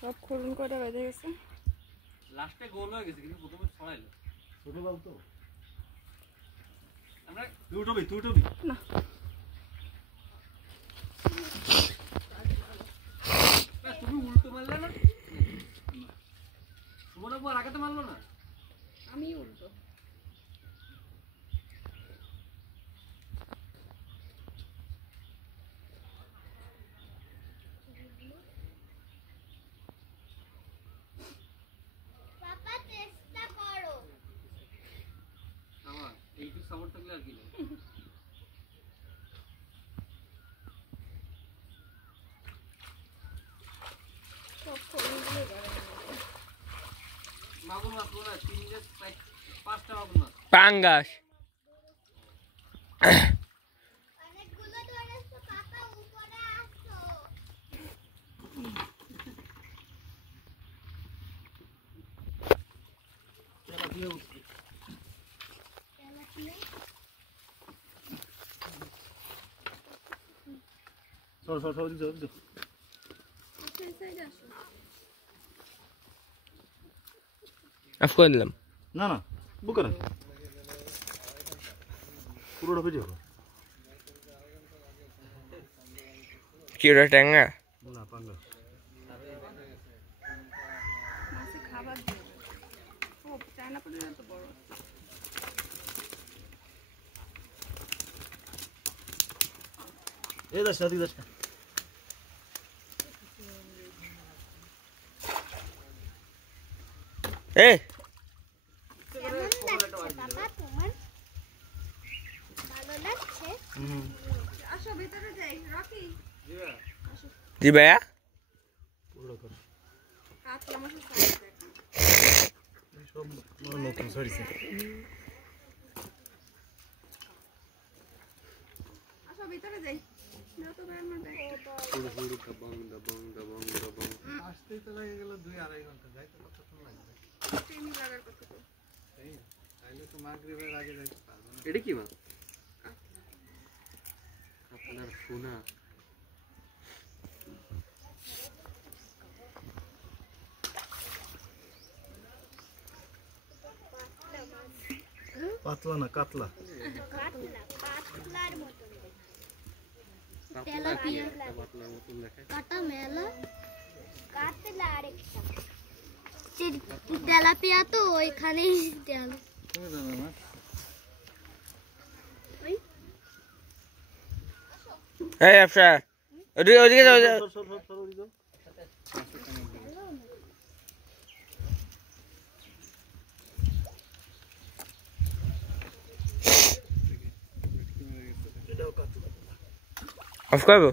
সব খুরুন কয়টা বেঁধে গেছে লাস্টে গোল হয়ে গেছে কিন্তু প্রথমে ছড়াইলো ছোট বল তো আমরা তুই উঠবি না তুমি উল্টো মারলে না সুমন আপু আর আগে তো মারলো না আমি উল্টো এইটুকু সাপোর্ট থাকলে আর কি মাগুর মাছ না 5টা মাগুর মাছ পাঙ্গাস অনেকগুলো ধরেছো কাকা উপরে আসো সর যাও অফ করে দিলাম না বুক করেন পুরোটা ভিডিও কি ওটা ট্যাঙ্গা না পাঙ্গা মাছে খাবার দিয়ে ও চায়না পড়ে এত বড় এই দাস সাথী দাস এ কেমন লাগছে বাবা তোমার ভালো লাগছে আসো ভিতরে যাই রকি জি ভাইয়া পুরোটা কর কাতলা মাছের সাইজ দেখো সব নতুন সরিছে আসো ভিতরে যাই না তো বের না যাই পুরো দবং আসতেই তো লাগে গেল 2-2.5 ঘন্টা যাইতে কতক্ষণ লাগবে ট্রেনিং লাগার কথা তো তাইলে তো মাগরিবের আগে যাইতে পারবো না এটা কি মাছ আপনার সোনা পাতলা না কাতলা কাতলার মতন তেলাপিয়া পাতলার মতন দেখে কাটা মেলা কাতলা আরেকটা তেলাপিয়া তো ওইখানেই দেন তুমি জানো না এই আফসা ওদিকে যাও অফ করবো